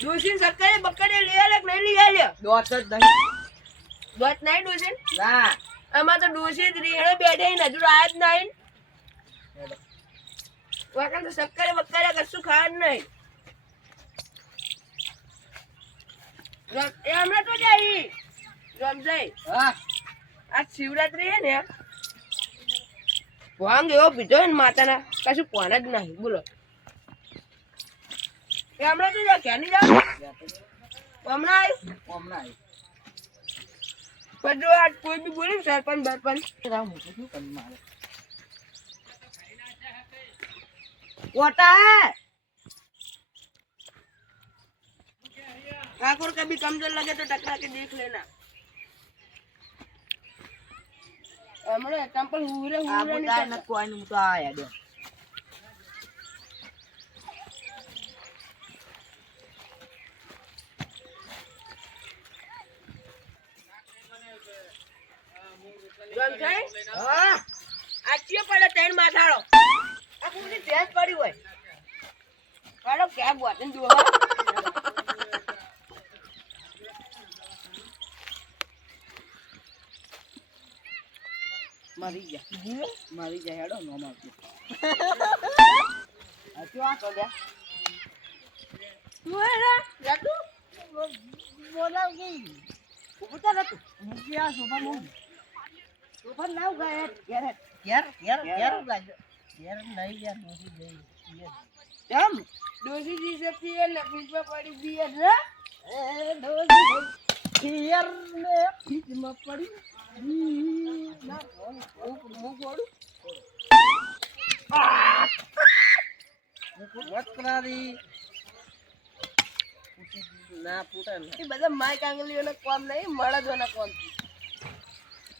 ડોશી સક્કરે બક્કરે લઈ આલે નહીં લઈ આલે? દોત જ નહીં. દોત નહીં ડોશી? ના. આમાં તો ડોસી જ રેહણે બેઠે ને હજુ આયા જ નહીં. વાકણ તો સક્કરે બક્કરે કશું ખાવાનું નહીં. હમણાં તો જાય રમજાઈ હા. આ શિવરાત્રી હે ને ભાંગ એવો પીધો ને માતાના. કશું પોન જ નહીં. બોલો. હમણાં તો જા ક્યાં નહીં જાવ હમણાં આવ્યું હમણાં આવી. પણ જો આજ કોઈ બી બોલે ને સરપંચ બરપંચ રામ હું તો શું કરું મારે ઓટા હે ठाकुर कभी कमजोर लगे तो टकरा के देख लेना हमारे टेम्पल हुरे આ हुरे બુતા नहीं ન કોઈ નું તો આયા દે સમજાય પડે ત્રણ માથાળો. આ પૂરી ભેંસ પડી હોય. કાળો કેમ બોતન દુહો મારી ગયા. મારી ગયા હેડો નો મારજો આ શું આ તો તું હેડા જાતું બોલાવ ગઈ ઉભતા નતું મૂકી આ સોફા મૂકી સોફા લાવ ગયા ઘેર ઘેર ઘેર ઘેર. લાગ્યો ઘેર નહીં યાર મોટી ગઈ કેમ? ડોસી જી હે ને ફ્રીજમાં પડી બી હે એ ડોસી ઘેર ને ફ્રીજમાં પડી ના વાત કરાવી ના પૂટા ના બધા માય કાંગલીઓના કોમ નહીં મળદોના કોમ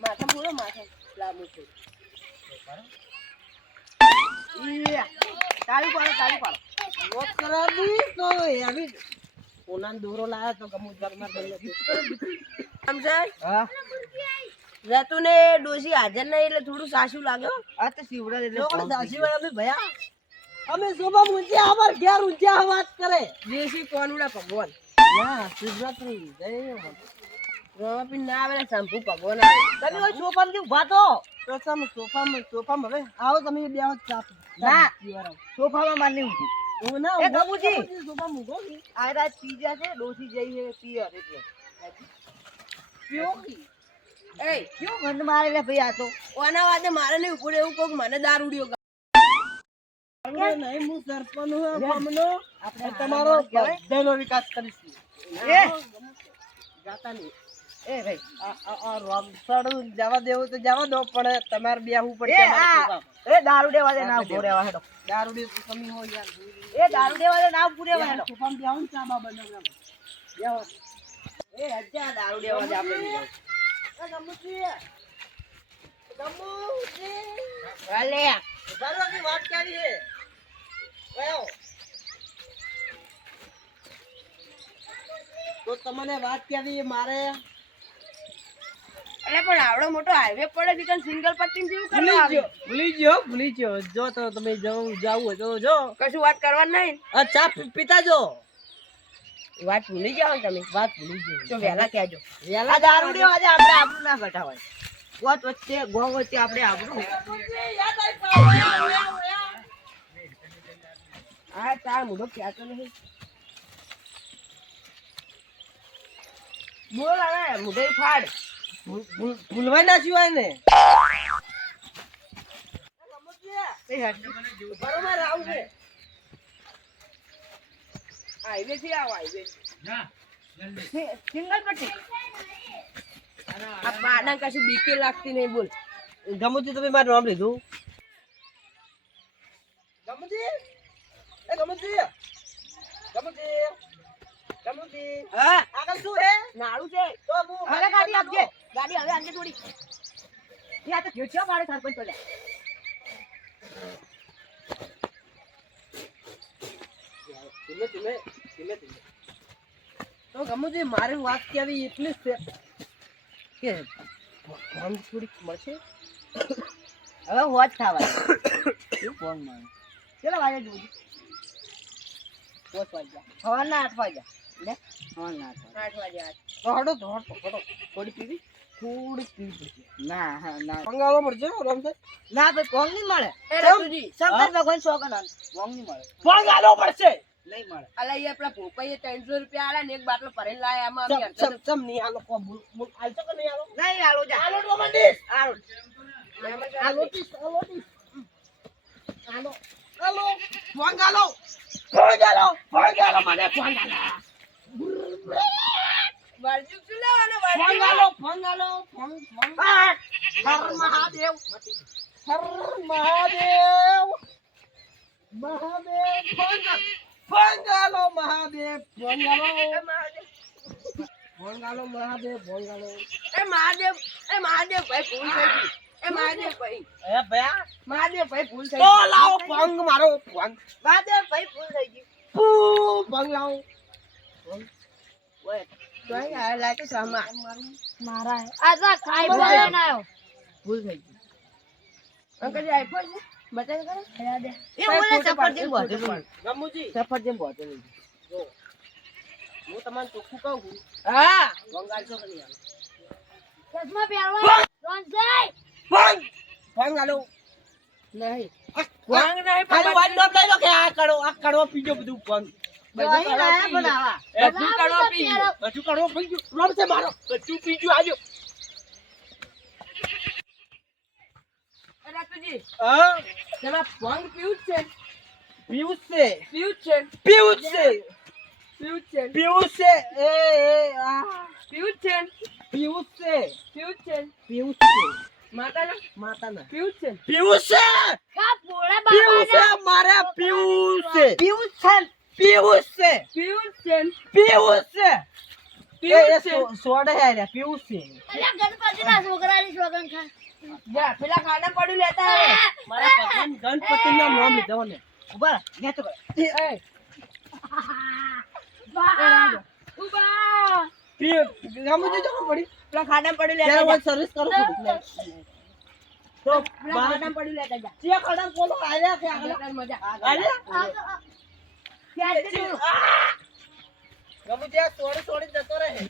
માથા પૂરો માથા લાંબુ છે તાળી પાડો તાળી પાડો. કરાવી તો એવી દોરો લાવ્યો તો ગમું ઘરમાં સમજાય? હા. રતુ ને ડોસી હાજર નહીં એટલે થોડું સાસુ લાગ્યો આ તો શિવરાજ એટલે સાસી અમે ભયા. અમે શોભા ઊંચ્યા અમાર ઘેર ઊંચ્યા વાત કરે. દેશી કોનુડા ભગવાન. ના શિવરાત્રી. જય રમાપી ના આવે શંભુ ભગવાન આવે તમે ઓય સોફામાં થી ઊભા તો સોફામાં સોફામાં સોફામાં હવે આવો તમે બે આવો ચા ના. સોફામાં માર નહીં હું ના એ ગમુજી સોફામાં ઊભો કી આ રાત પી છે ડોસી જઈ છે પિયર એટલે પીઓ કી એ ક્યો ગંધ મારે લે ભઈ આ તો? ઓના વાદે મારે નહીં ઉપડે એવું કોક મને દારૂડિયો નહીં હું સરપંચ હું ગામનો. આપણે તમારો બધાનો વિકાસ કરીશું. એ જાતા નહીં. એ ભાઈ આ આ આ જવા દેવું તો જવા દો પણ તમારે બેહવું પડશે એ દારૂ દેવા દે ના ઊભો રહેવા હેડો દારૂ દે કમી હોય યાર એ દારૂ દેવા દે ના ઊભો રહેવા હેડો સુફામ બેહું ચા બા બનાવવા બેહો. એ હજા દારૂ દેવા દે આપણે ગમુજી ગમુજી હાલે દારૂની વાત કરી છે તો તમને વાત કરી મારે એટલે પણ આવડો મોટો હાઈવે પડે છે સિંગલ પટ્ટી જેવું ભૂલી ગયો ભૂલી ગયો ભૂલી ગયો. જો તો તમે જવું જાવું હોય તો જો. કશું વાત કરવાની નહીં. આ ચા પીતા જો. વાત ભૂલી જાવ તમે. વાત ભૂલી ગયો. તો વહેલા કહેજો. વેલા દારૂ દેવા દે. આપણે આપણું ના ઘટાવાય ગોત વચ્ચે ગો વચ્ચે આપણે આપણું આ તાર મોઢો તો નહીં. બોલ હવે મોઢે ફાડ. ભૂલવાય ના. સિવાય ને બરોબર આવું છે. હાઈવે થી આવો હાઈવે સિંગલ પટ્ટી. આ પાડા કશું બીકે લાગતી નહીં બોલ. ગમુજી તમે મારું નામ લીધું. ગમુજી? એ ગમુજી. ગમુજી. ગમુજી. હા. આગળ શું હે? નાળું છે. તો હું હવે ગાડી આપજે. ગાડી હવે આંગે થોડી ત્યાં તો જોજો મારે સરપંચ તો લે. ધીમે ધીમે ધીમે ધીમે તો ગમુજી મારી વાત કેવી એટલી જ છે કે ફોન થોડીક મળશે. હવે જ થવા શું ફોન મળે કેટલા વાગે જોઈ પાંચ વાગ્યા. સવારના આઠ વાગ્યા. લે. હા ના આઠ વાગ્યા. આઠ. વાગ્યા. હડો તો હડો હડો. થોડી પીવી? થોડી પીવી પડશે. ના હા ના. મંગાવો પડશે હો, રમશે ના ભાઈ કોણ નહીં મળે? શંકર ભગવાન શોખન. મોંઘ નહીં મળે. મંગાવો પડશે નહીં મળે. અલા એ પેલા ભોપાઈએ ત્રણસો રૂપિયા આલા ને એક બાટલો ભરીને લાયા આમાં અમે ચમ ચમ ચમ નહીં આલો કો બોલ બોલ આલતો કે નહીં આલો? નહીં આલો જા. આલો તો મંડીશ આલો. આલો તીસ આલો તીસ આલો. આલો. ફોન મને વાલજીક શું લેવાનો ફોન આલો ફોન આલો phone phone. Har Mahadev. Har Mahadev. Mahadev phone phone આલો મહાદેવ. ફોન આલો. એ મહાદેવ. ફોન આલો મહાદેવ ફોન આલો. એ મહાદેવ એ મહાદેવ ભાઈ ભૂલ થઈ ગઈ. એ મહાદેવ ભાઈ. એ ભયા? મહાદેવ ભાઈ ભૂલ થઈ તો લાવો ફોન મારો ફોન. મહાદેવ ભાઈ ભૂલ થઈ ગઈ. ફૂ ફોન લાવો. ઓય. તો અહીં આ છે મારા આજા આઈફોન આવ્યો ભૂલ થઈ ગઈ. અંકલ આઈફોન છે બતાવી કરો દે. એ ઓલા સફરજન બોધેલું ગમુજી સફરજન બોધેલું જો. હું તમને ચોખ્ખું કહું છું. હા. બંગાળશો કે નહીં ચશ્મા પહેરવા રોંસાઈ ફોન. ફોન આલો. નહીં. આ વાંગ નહીં ખાલી વાત ન લઈ લો કે આ કડો આ કડવો પીજો બધું મારો ભંગ માતાના માતાના પીવું છે પીવું છે મારે પીવું છે પીવું છે પીવું છે પીવું છે પીવું છે છે છે સર્વિસ કરો પડે. તો પડ્યું લેતા જા. ચિયા ખડા બોલો આયા કે આગળ. આગળ મજા. આયા ક્યાં ત્યાં સોડી સોડી જતો રહે.